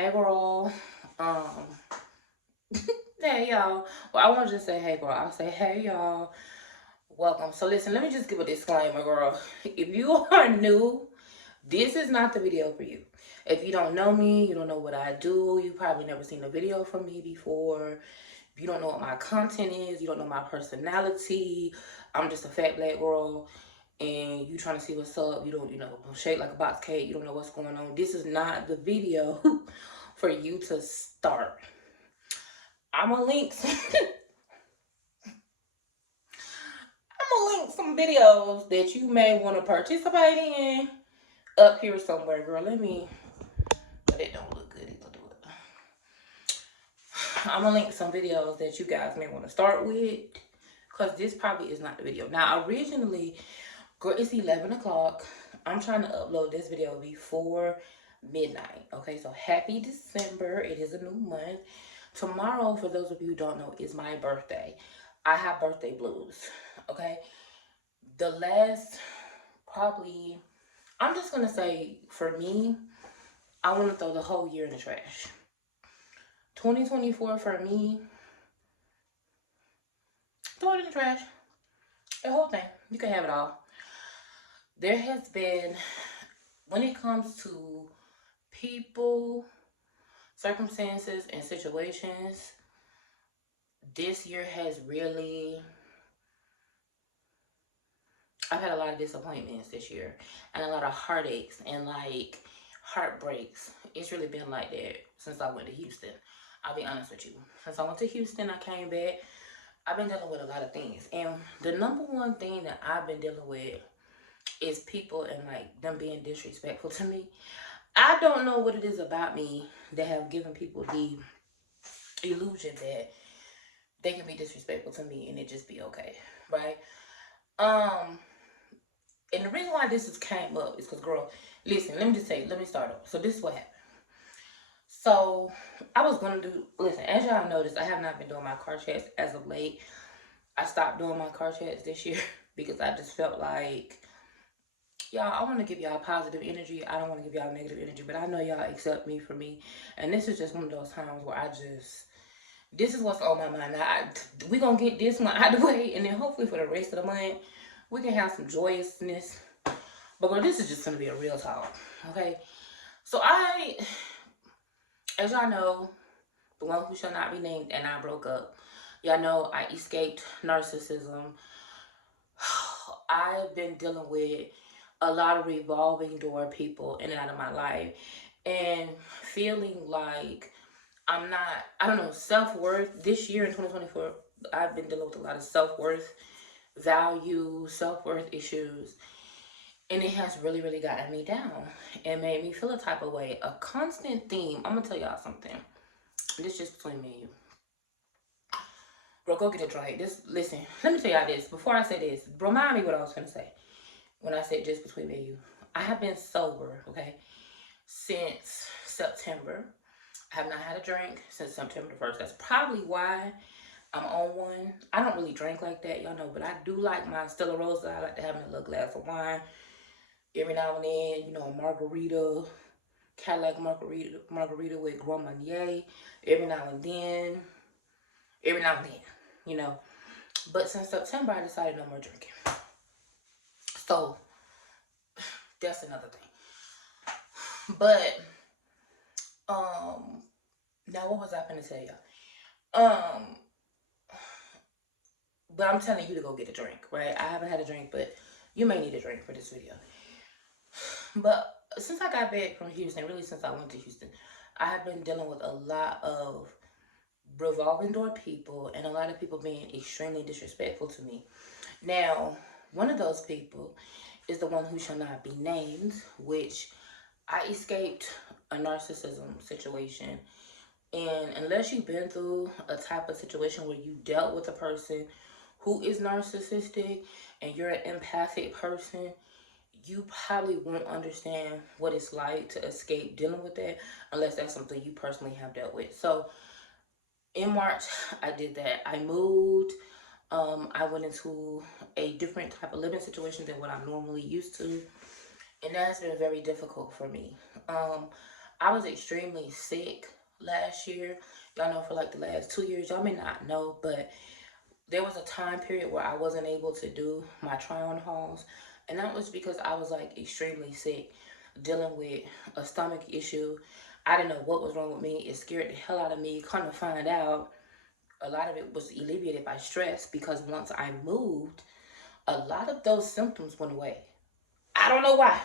Hey girl. Hey y'all. Well, I won't just say hey girl. I'll say hey y'all. Welcome. So listen, let me just give a disclaimer, girl. If you are new, this is not the video for you. If you don't know me, you don't know what I do, you probably never seen a video from me before. If you don't know what my content is, you don't know my personality, I'm just a fat black girl and you trying to see what's up, you don't, shake like a box cake, you don't know what's going on. This is not the video for you to start. I'm gonna link some videos that you may want to participate in up here somewhere, girl. Let me, but it don't look good either, do it. I'm gonna link some videos that you guys may want to start with, because this probably is not the video. Now, originally, girl, it's 11 o'clock. I'm trying to upload this video before midnight. Okay, so happy December. It is a new month. Tomorrow, for those of you who don't know, is my birthday. I have birthday blues. Okay, the last, probably, I'm just gonna say, for me, I want to throw the whole year in the trash. 2024 for me, throw it in the trash. The whole thing. You can have it all. There has been, when it comes to people, circumstances, and situations, this year has really, I've had a lot of disappointments this year and a lot of heartaches and like heartbreaks. It's really been like that since I went to Houston. I'll be honest with you. Since I went to Houston, I came back. I've been dealing with a lot of things. And the number one thing that I've been dealing with is people and like them being disrespectful to me. I don't know what it is about me that have given people the illusion that they can be disrespectful to me and it just be okay, right? And the reason why this has came up is because, girl, listen, let me start off. So this is what happened. So I was gonna do, listen, as y'all noticed, I have not been doing my car chats as of late. I stopped doing my car chats this year because I just felt like, y'all, I want to give y'all positive energy. I don't want to give y'all negative energy, but I know y'all accept me for me. And this is just one of those times where this is what's on my mind. Now, we're going to get this one out of the way, and then hopefully for the rest of the month, we can have some joyousness. But girl, this is just going to be a real talk, okay? So as y'all know, the one who shall not be named and I broke up. Y'all know I escaped narcissism. I've been dealing with a lot of revolving door people in and out of my life and feeling like I don't know, self-worth. This year in 2024, I've been dealing with a lot of self-worth, value, self-worth issues. And it has really, really gotten me down and made me feel a type of way. A constant theme. I'm going to tell y'all something. This is just between me and you. Bro, go get a drink. Listen, let me tell y'all this. Before I say this, remind me what I was going to say when I said just between me and you. I have been sober, okay, since September. I have not had a drink since September 1st. That's probably why I'm on one. I don't really drink like that, y'all know, but I do like my Stella Rosa. I like to have a little glass of wine every now and then, you know, a margarita, Cadillac margarita with Grand Marnier every now and then, you know. But since September, I decided no more drinking. So that's another thing. But now what was I gonna tell y'all? But I'm telling you to go get a drink, right? I haven't had a drink, but you may need a drink for this video. But since I got back from Houston, really since I went to Houston, I have been dealing with a lot of revolving door people and a lot of people being extremely disrespectful to me. Now, one of those people is the one who shall not be named, which I escaped a narcissism situation. And unless you've been through a type of situation where you dealt with a person who is narcissistic and you're an empathic person, you probably won't understand what it's like to escape dealing with that unless that's something you personally have dealt with. So in March, I did that. I moved. I went into a different type of living situation than what I'm normally used to. And that's been very difficult for me. I was extremely sick last year. Y'all know for like the last 2 years, y'all may not know, but there was a time period where I wasn't able to do my try on hauls. And that was because I was like extremely sick, dealing with a stomach issue. I didn't know what was wrong with me. It scared the hell out of me. Kind of find out a lot of it was alleviated by stress, because once I moved, a lot of those symptoms went away. I don't know why,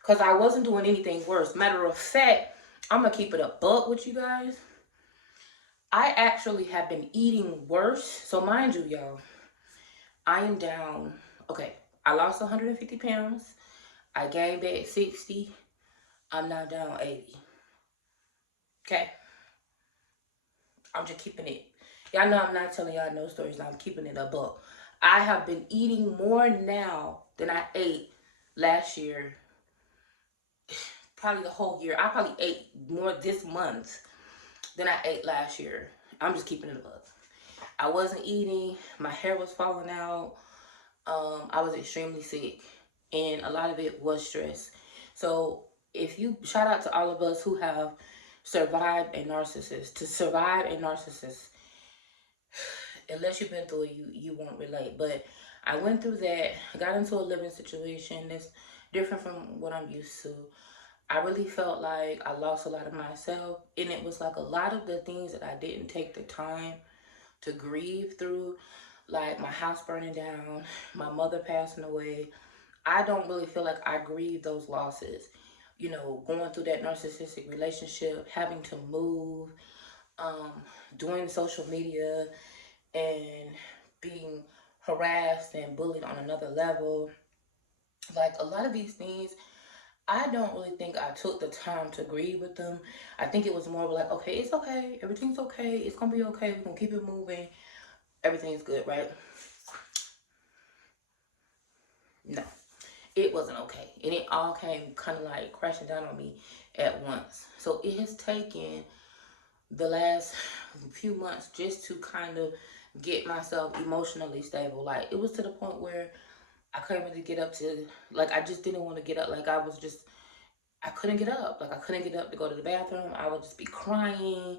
because I wasn't doing anything worse. Matter of fact, I'm going to keep it a buck with you guys. I actually have been eating worse. So mind you, y'all, I am down. Okay, I lost 150 pounds. I gained back 60. I'm now down 80. Okay, I'm just keeping it. Y'all know I'm not telling y'all no stories. I'm keeping it a buck. I have been eating more now than I ate last year. Probably the whole year. I probably ate more this month than I ate last year. I'm just keeping it a buck. I wasn't eating. My hair was falling out. I was extremely sick, and a lot of it was stress. So if you, shout out to all of us who have survived a narcissist. To survive a narcissist, unless you've been through it, you won't relate. But I went through that. I got into a living situation that's different from what I'm used to. I really felt like I lost a lot of myself, and it was like a lot of the things that I didn't take the time to grieve through, like my house burning down, my mother passing away. I don't really feel like I grieve those losses. You know, going through that narcissistic relationship, having to move, um, doing social media, and being harassed and bullied on another level. Like a lot of these things, I don't really think I took the time to grieve with them. I think it was more like, okay, it's okay, everything's okay, it's gonna be okay, we're gonna keep it moving, everything's good, right? No, it wasn't okay. And it all came kind of like crashing down on me at once. So it has taken the last few months just to kind of get myself emotionally stable. Like it was to the point where I couldn't really get up to, like, I just didn't want to get up. Like I was just, I couldn't get up. Like I couldn't get up to go to the bathroom. I would just be crying.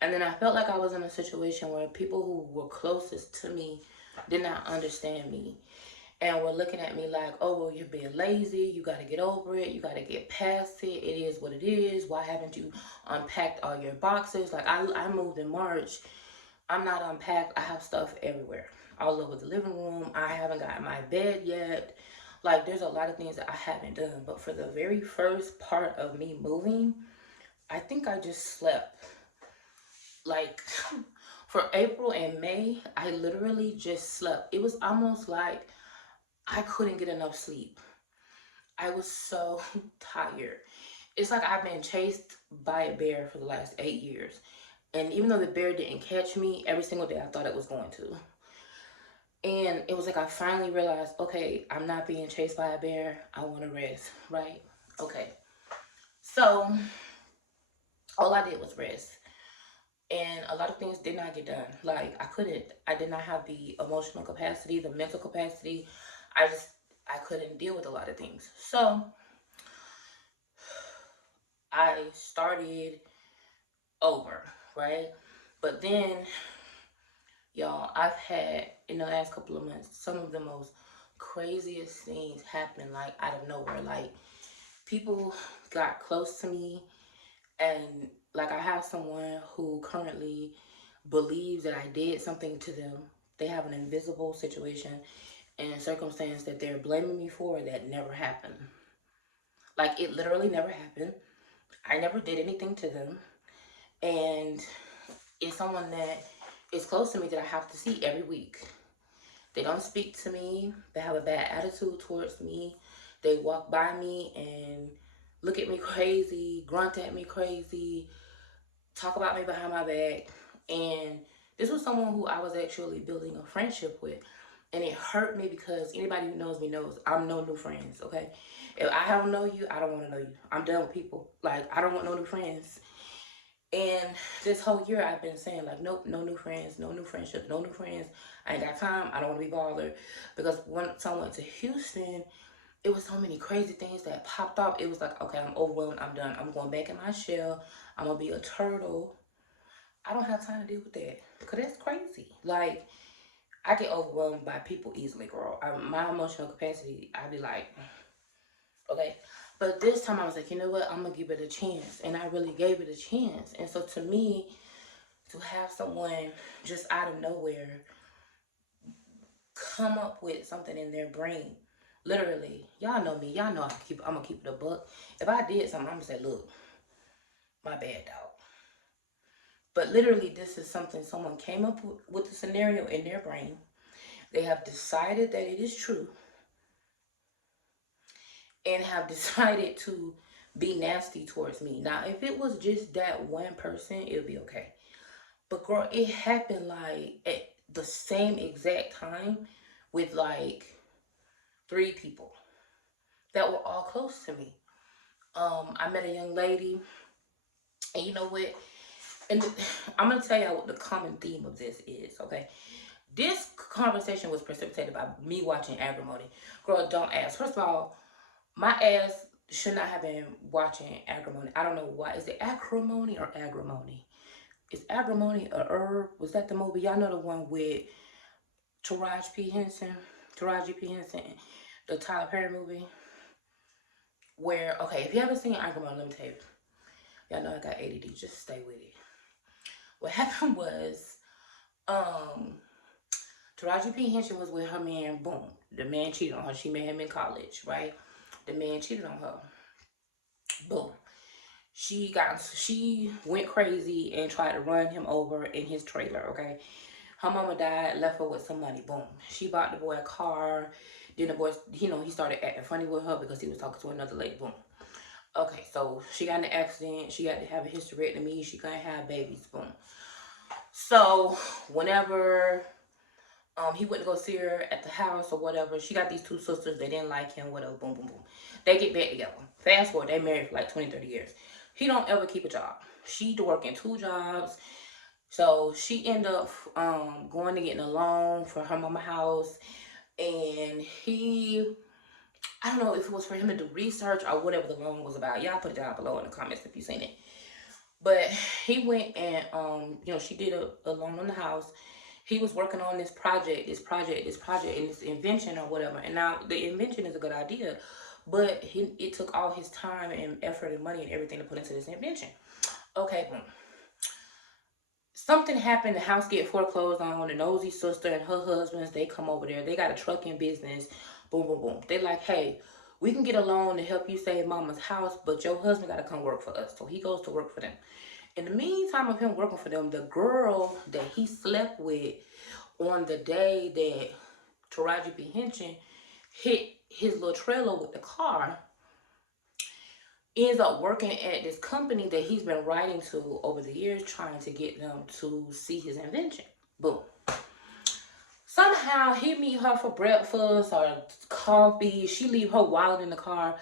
And then I felt like I was in a situation where people who were closest to me did not understand me, and were looking at me like, oh, well, you're being lazy. You got to get over it. You got to get past it. It is what it is. Why haven't you unpacked all your boxes? Like I moved in March. I'm not unpacked. I have stuff everywhere, all over the living room. I haven't got my bed yet. Like there's a lot of things that I haven't done. But for the very first part of me moving, I think I just slept. Like for April and May, I literally just slept. It was almost like I couldn't get enough sleep. I was so tired. It's like I've been chased by a bear for the last 8 years. And even though the bear didn't catch me, every single day I thought it was going to. And it was like I finally realized, okay, I'm not being chased by a bear. I want to rest, right? Okay. So all I did was rest. And a lot of things did not get done. Like I did not have the emotional capacity, the mental capacity. I couldn't deal with a lot of things. So I started over, right? But then, y'all, I've had in the last couple of months some of the most craziest things happen, like out of nowhere. Like people got close to me, and like I have someone who currently believes that I did something to them. They have an invisible situation and circumstance that they're blaming me for that never happened. Like it literally never happened. I never did anything to them. And it's someone that is close to me that I have to see every week. They don't speak to me. They have a bad attitude towards me. They walk by me and look at me crazy, grunt at me crazy, talk about me behind my back. And this was someone who I was actually building a friendship with. And it hurt me because anybody who knows me knows I'm no new friends, okay? If I don't know you, I don't want to know you. I'm done with people. Like, I don't want no new friends. And this whole year I've been saying, like, nope, no new friends, no new friendships, no new friends. I ain't got time. I don't want to be bothered. Because once I went to Houston, it was so many crazy things that popped up. It was like, okay, I'm overwhelmed. I'm done. I'm going back in my shell. I'm going to be a turtle. I don't have time to deal with that because that's crazy. Like, I get overwhelmed by people easily, girl. My emotional capacity, I'd be like, okay. But this time I was like, you know what? I'm going to give it a chance. And I really gave it a chance. And so to me, to have someone just out of nowhere come up with something in their brain, literally, y'all know me. Y'all know I'm going to keep it a buck. If I did something, I'm going to say, look, my bad, dog. But literally, this is something someone came up with the scenario in their brain. They have decided that it is true and have decided to be nasty towards me. Now, if it was just that one person, it would be okay. But girl, it happened like at the same exact time with like 3 people that were all close to me. I met a young lady, and you know what? And I'm gonna tell y'all what the common theme of this is, okay? This conversation was precipitated by me watching Agrimony. Girl, don't ask. First of all, my ass should not have been watching Agrimony. I don't know why. Is it Acrimony or Agrimony? Is Agrimony a herb? Was that the movie? Y'all know the one with Taraji P. Henson? Taraji P. Henson, the Tyler Perry movie. Where, okay, if you haven't seen Agrimony, let me tell you. Y'all know I got ADD. Just stay with it. What happened was, Taraji P. Henson was with her man, boom. The man cheated on her. She met him in college, right? The man cheated on her. Boom. She went crazy and tried to run him over in his trailer, okay? Her mama died, left her with some money, boom. She bought the boy a car. Then the boy, you know, he started acting funny with her because he was talking to another lady, boom. Okay, so she got in an accident. She had to have a hysterectomy. She couldn't have babies, boom. So whenever he went to go see her at the house or whatever, she got these 2 sisters. They didn't like him, whatever, boom, boom, boom. They get back together. Fast forward, they married for like 20, 30 years. He don't ever keep a job. She working 2 jobs. So she ended up going to getting a loan for her mama house. And he, I don't know if it was for him to do research or whatever the loan was about. Y'all put it down below in the comments if you've seen it. But he went and, you know, she did a loan on the house. He was working on this project, and this invention or whatever. And now the invention is a good idea, but it took all his time and effort and money and everything to put into this invention. Okay, boom. Something happened. The house get foreclosed on. The nosy sister and her husbands, they come over there. They got a trucking business. Boom, boom, boom. They like, hey, we can get a loan to help you save mama's house, but your husband got to come work for us. So he goes to work for them. In the meantime of him working for them, the girl that he slept with on the day that Taraji P. Henson hit his little trailer with the car ends up working at this company that he's been writing to over the years, trying to get them to see his invention. Boom. Somehow he meet her for breakfast or coffee. She leave her wallet in the car.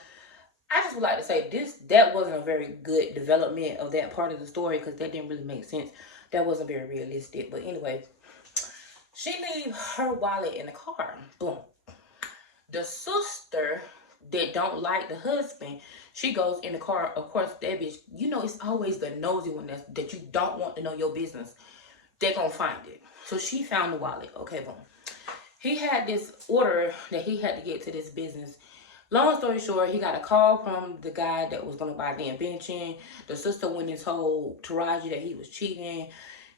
I just would like to say that wasn't a very good development of that part of the story because that didn't really make sense. That wasn't very realistic. But anyway, she leave her wallet in the car. Boom. The sister that don't like the husband, she goes in the car. Of course, that bitch, you know, it's always the nosy one that you don't want to know your business. They're gonna find it. So she found the wallet. Okay, boom. He had this order that he had to get to this business. Long story short, he got a call from the guy that was going to buy the invention. The sister went and told Taraji that he was cheating.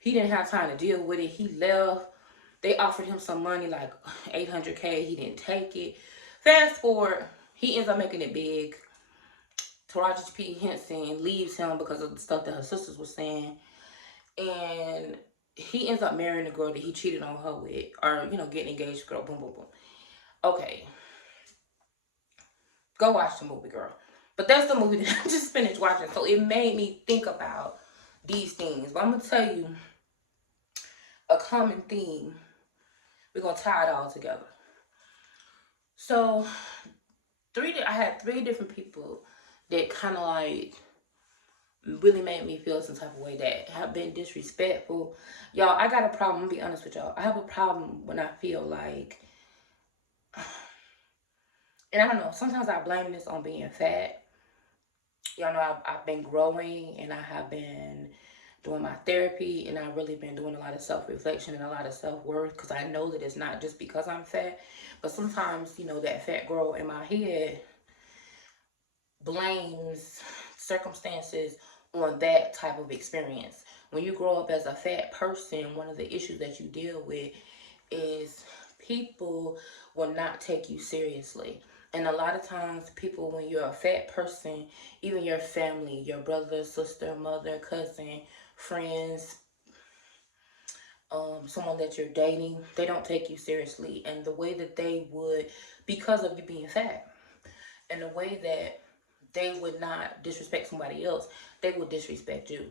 He didn't have time to deal with it. He left. They offered him some money, like $800K. He didn't take it. Fast forward, he ends up making it big. Taraji P. Henson leaves him because of the stuff that her sisters were saying. And he ends up marrying the girl that he cheated on her with. Or, you know, getting engaged girl. Boom, boom, boom. Okay. Go watch the movie, girl. But that's the movie that I just finished watching. So it made me think about these things. But I'm going to tell you a common theme. We're going to tie it all together. So I had 3 different people that kind of like really made me feel some type of way, that have been disrespectful. Y'all, I got a problem. I'm going to be honest with y'all. I have a problem when I feel like And I don't know, sometimes I blame this on being fat. Y'all know I've been growing and I have been doing my therapy, and I've really been doing a lot of self-reflection and a lot of self-worth, because I know that it's not just because I'm fat, but sometimes, you know, that fat girl in my head blames circumstances on that type of experience. When you grow up as a fat person, one of the issues that you deal with is people will not take you seriously. And a lot of times, people, when you're a fat person, even your family, your brother, sister, mother, cousin, friends, someone that you're dating, they don't take you seriously. And the way that they would, because of you being fat, and the way that they would not disrespect somebody else, they would disrespect you.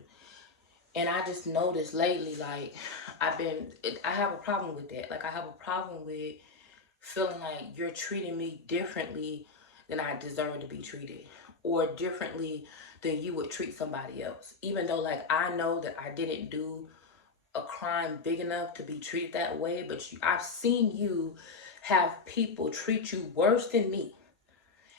And I just noticed lately, like, I have a problem with that. Like, I have a problem with feeling like you're treating me differently than I deserve to be treated, or differently than you would treat somebody else. Even though, like, I know that I didn't do a crime big enough to be treated that way, but I've seen you have people treat you worse than me.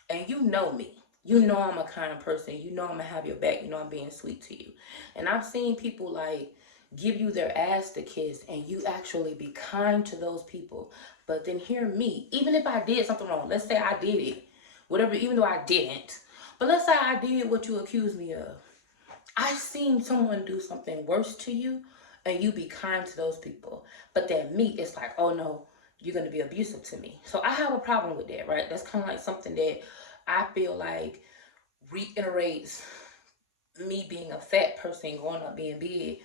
And you know me. You know I'm a kind person. You know I'm gonna have your back. You know I'm being sweet to you. And I've seen people like give you their ass to kiss and you actually be kind to those people. But then hear me, even if I did something wrong, let's say I did it, whatever, even though I didn't, but let's say I did what you accused me of. I've seen someone do something worse to you and you be kind to those people. But then me, it's like, oh no, you're going to be abusive to me. So I have a problem with that, right? That's kind of like something that I feel like reiterates me being a fat person, growing up being big,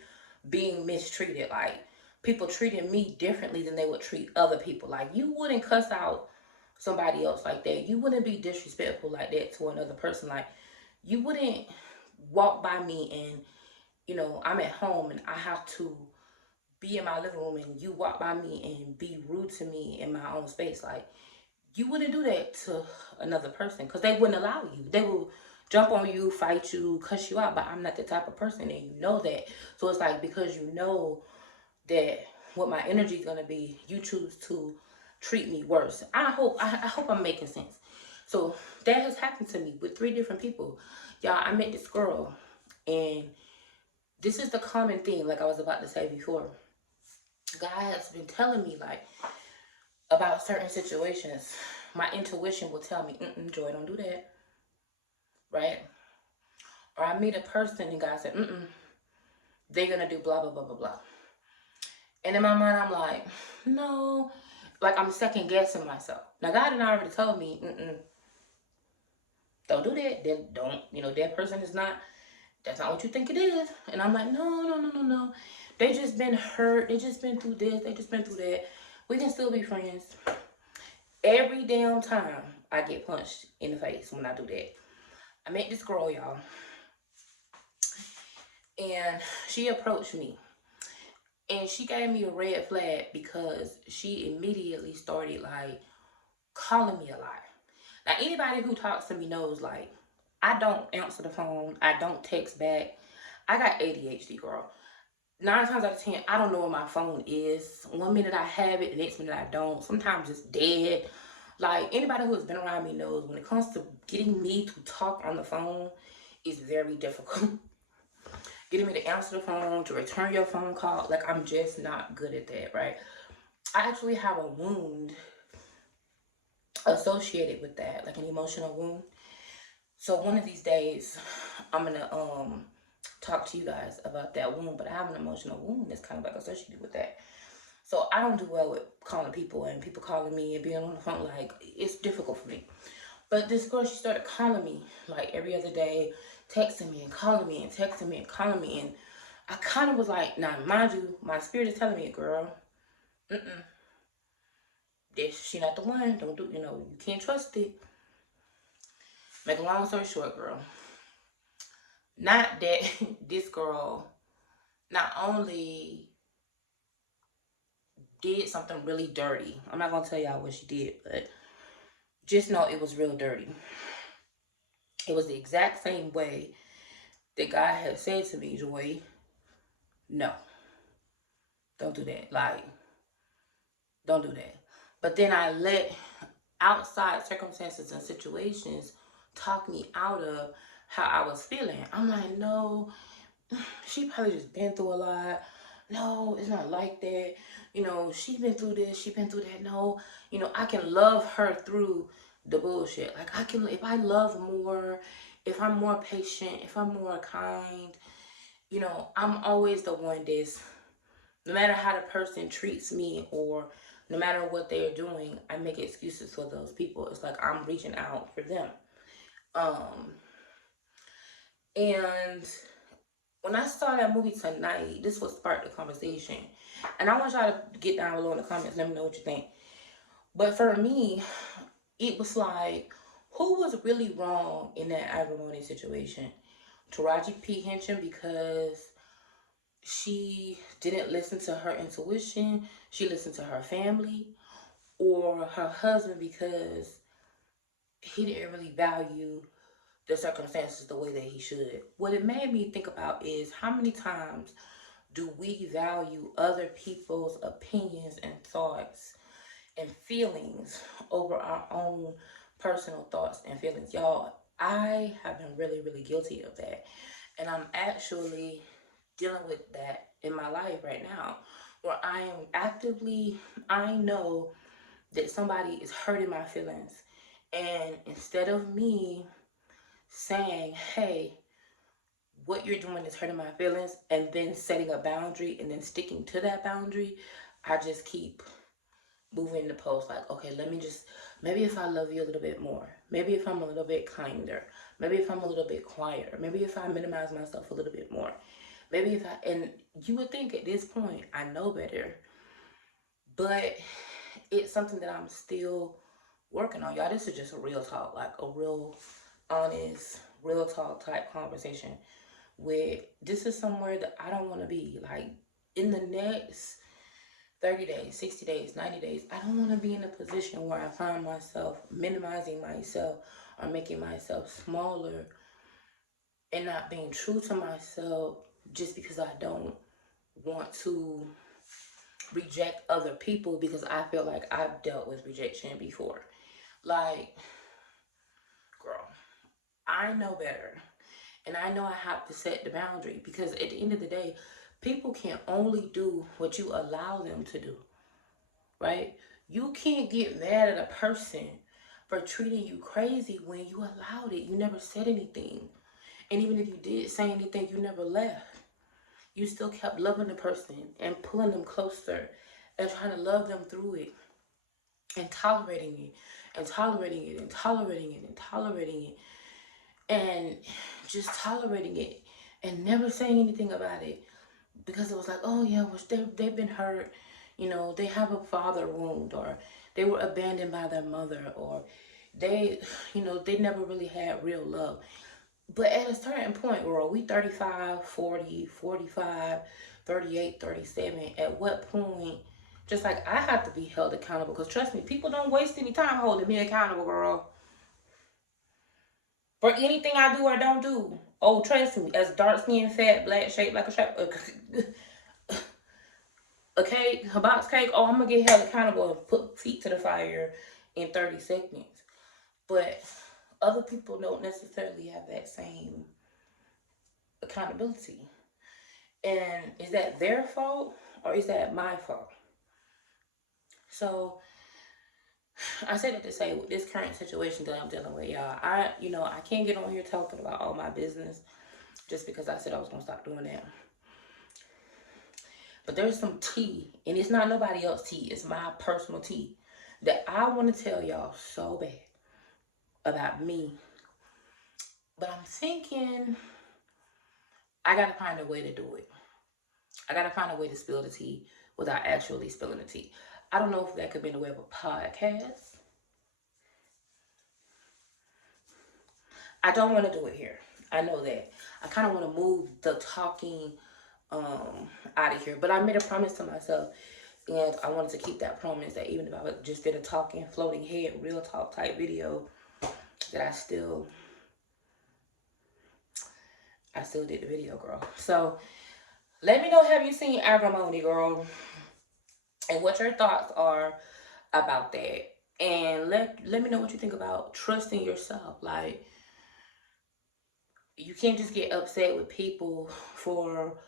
being mistreated. Like, people treating me differently than they would treat other people. Like, you wouldn't cuss out somebody else like that. You wouldn't be disrespectful like that to another person. Like, you wouldn't walk by me and, you know, I'm at home and I have to be in my living room and you walk by me and be rude to me in my own space. Like, you wouldn't do that to another person because they wouldn't allow you. They will jump on you, fight you, cuss you out, but I'm not the type of person, and you know that. So it's like, because you know that what my energy is gonna be, you choose to treat me worse. I hope I'm making sense. So that has happened to me with 3 different people. Y'all, I met this girl, and this is the common theme, like I was about to say before. God has been telling me, like, about certain situations. My intuition will tell me, Joy, don't do that, right? Or I meet a person and God said, they're gonna do blah blah blah blah blah. And in my mind, I'm like, no, like I'm second guessing myself. Now God had already told me, don't do that. That don't, you know, that person is not. That's not what you think it is. And I'm like, no, no, no, no, no. They just been hurt. They just been through this. They just been through that. We can still be friends. Every damn time I get punched in the face when I do that. I met this girl, y'all, and she approached me. And she gave me a red flag because she immediately started, like, calling me a lot. Now, anybody who talks to me knows, like, I don't answer the phone. I don't text back. I got ADHD, girl. 9 times out of 10, I don't know where my phone is. One minute I have it, the next minute I don't. Sometimes it's dead. Like, anybody who has been around me knows when it comes to getting me to talk on the phone, it's very difficult. Getting me to answer the phone, to return your phone call, like, I'm just not good at that, right? I actually have a wound associated with that, like an emotional wound. So one of these days, I'm gonna talk to you guys about that wound, but I have an emotional wound that's kind of like associated with that. So I don't do well with calling people and people calling me and being on the phone. Like, it's difficult for me. But this girl, she started calling me like every other day, texting me and calling me and texting me and calling me. And I kind of was like, now, mind you, my spirit is telling me, girl, she not the one. Don't do, you know, you can't trust it. Make a long story short, girl. Not that this girl not only did something really dirty. I'm not going to tell y'all what she did, but just know it was real dirty. It was the exact same way that God had said to me, Joy, no, don't do that. Like, don't do that. But then I let outside circumstances and situations talk me out of how I was feeling. I'm like, no, she probably just been through a lot. No, it's not like that. You know, she been through this, she been through that. No, you know, I can love her through the bullshit. Like I can, if I love more, if I'm more patient, if I'm more kind, you know, I'm always the one that's, no matter how the person treats me or no matter what they're doing, I make excuses for those people. It's like I'm reaching out for them. Um, and when I saw that movie tonight, this will spark the conversation. And I want y'all to get down below in the comments. Let me know what you think. But for me, it was like, who was really wrong in that agrimony situation? Taraji P. Henson because she didn't listen to her intuition. She listened to her family. Or her husband because he didn't really value the circumstances the way that he should. What it made me think about is how many times do we value other people's opinions and thoughts and feelings over our own personal thoughts and feelings? Y'all, I have been really, really guilty of that. And I'm actually dealing with that in my life right now, where I am actively, I know that somebody is hurting my feelings. And instead of me saying, hey, what you're doing is hurting my feelings, and then setting a boundary and then sticking to that boundary, I just keep moving the post like, okay, let me just, maybe if I love you a little bit more, maybe if I'm a little bit kinder, maybe if I'm a little bit quieter, maybe if I minimize myself a little bit more, maybe if I, and you would think at this point I know better, but it's something that I'm still working on. Y'all, this is just a real talk, like a real honest, real talk type conversation. With this is somewhere that I don't want to be. Like in the next 30 days, 60 days, 90 days, I don't want to be in a position where I find myself minimizing myself or making myself smaller and not being true to myself just because I don't want to reject other people because I feel like I've dealt with rejection before. Like, girl, I know better. And I know I have to set the boundary because at the end of the day, people can only do what you allow them to do, right? You can't get mad at a person for treating you crazy when you allowed it. You never said anything. And even if you did say anything, you never left. You still kept loving the person and pulling them closer and trying to love them through it and tolerating it and tolerating it and tolerating it and tolerating it and just tolerating it and never saying anything about it because it was like, oh yeah, well, they've been hurt, you know, they have a father wound, or they were abandoned by their mother, or they, you know, they never really had real love. But at a certain point, girl, we 35, 40, 45, 38, 37. At what point, just like I have to be held accountable, because trust me, people don't waste any time holding me accountable, girl, for anything I do or don't do. Oh, trust me, as dark skinned, fat, black, shaped like a a cake, a box cake. Oh, I'm gonna get held accountable and put feet to the fire in 30 seconds. But other people don't necessarily have that same accountability. And is that their fault or is that my fault? So I said it to say, with this current situation that I'm dealing with, y'all, I can't get on here talking about all my business just because I said I was gonna stop doing that. But there's some tea, and it's not nobody else's tea, it's my personal tea that I want to tell y'all so bad about me. But I'm thinking I gotta find a way to do it. I gotta find a way to spill the tea without actually spilling the tea. I don't know if that could be in the way of a podcast. I don't want to do it here. I know that. I kind of want to move the talking out of here. But I made a promise to myself, and I wanted to keep that promise, that even if I just did a talking, floating head, real talk type video, that I still did the video, girl. So let me know, have you seen Agrimony, girl? And what your thoughts are about that. And let me know what you think about trusting yourself. Like, you can't just get upset with people for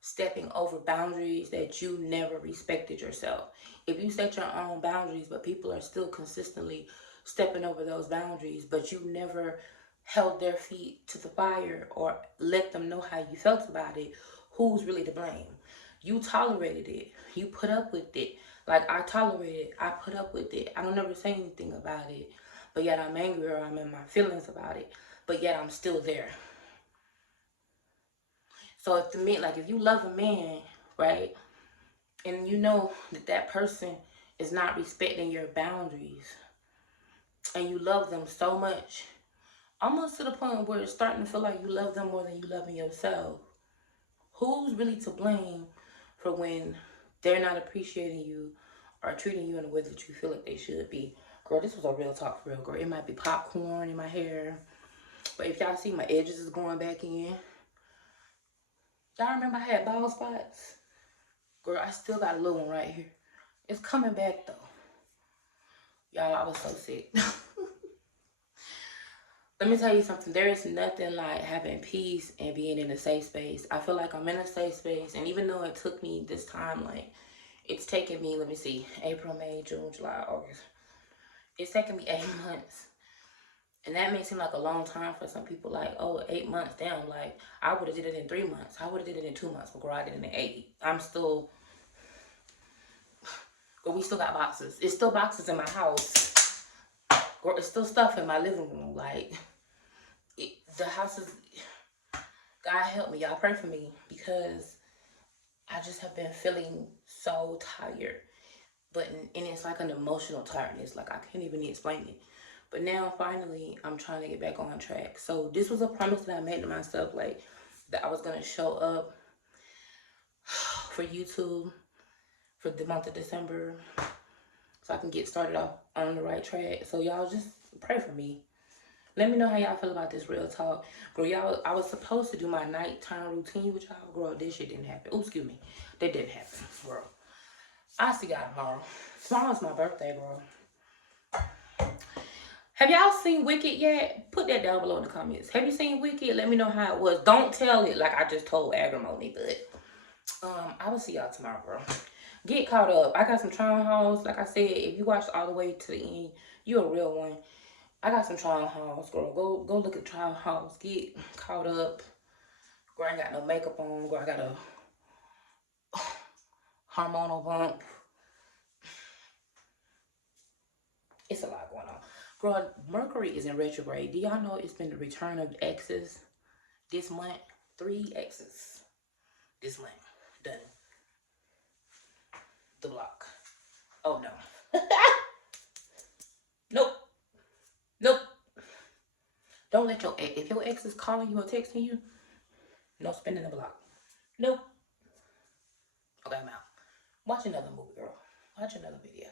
stepping over boundaries that you never respected yourself. If you set your own boundaries, but people are still consistently stepping over those boundaries, but you never held their feet to the fire or let them know how you felt about it, who's really to blame? You tolerated it. You put up with it. Like, I tolerated it. I put up with it. I don't ever say anything about it. But yet I'm angry or I'm in my feelings about it. But yet I'm still there. So if the man, like if you love a man, right, and you know that that person is not respecting your boundaries, and you love them so much, almost to the point where it's starting to feel like you love them more than you loving yourself, who's really to blame for when they're not appreciating you or treating you in a way that you feel like they should be? Girl, this was a real talk for real, girl. It might be popcorn in my hair, but if y'all see my edges is going back in, y'all remember I had bald spots? Girl, I still got a little one right here. It's coming back though. Y'all, I was so sick. Let me tell you something. There is nothing like having peace and being in a safe space. I feel like I'm in a safe space. And even though it took me this time, like, it's taken me, let me see, April, May, June, July, August. It's taken me 8 months. And that may seem like a long time for some people. Like, oh, 8 months, damn. Like, I would have did it in 3 months. I would have did it in 2 months. But girl, I did it in 8. I'm still... But we still got boxes. It's still boxes in my house. Girl, it's still stuff in my living room. Like, the house is... God help me. Y'all pray for me. Because I just have been feeling so tired. And it's like an emotional tiredness. Like, I can't even explain it. But now, finally, I'm trying to get back on track. So, this was a promise that I made to myself. Like, that I was going to show up for YouTube for the month of December, so I can get started off on the right track. So y'all just pray for me. Let me know how y'all feel about this real talk. Girl, y'all, I was supposed to do my nighttime routine with y'all. Girl, this shit didn't happen. Oh, excuse me. That didn't happen, girl. I'll see y'all tomorrow. Tomorrow's my birthday, girl. Have y'all seen Wicked yet? Put that down below in the comments. Have you seen Wicked? Let me know how it was. Don't tell it like I just told Agrimony, but I will see y'all tomorrow, bro. Get caught up. I got some trial hauls. Like I said, if you watched all the way to the end, you're a real one. I got some trial hauls, girl. Go look at trial hauls. Get caught up. Girl, I ain't got no makeup on. Girl, I got a hormonal bump. It's a lot going on. Girl, Mercury is in retrograde. Do y'all know it's been the return of exes this month? 3 exes this month. Done. The block. Oh no. Nope. Nope. Don't let your ex, if your ex is calling you or texting you, no spinning the block. Nope. Okay, I'm out. Watch another movie, girl. Watch another video.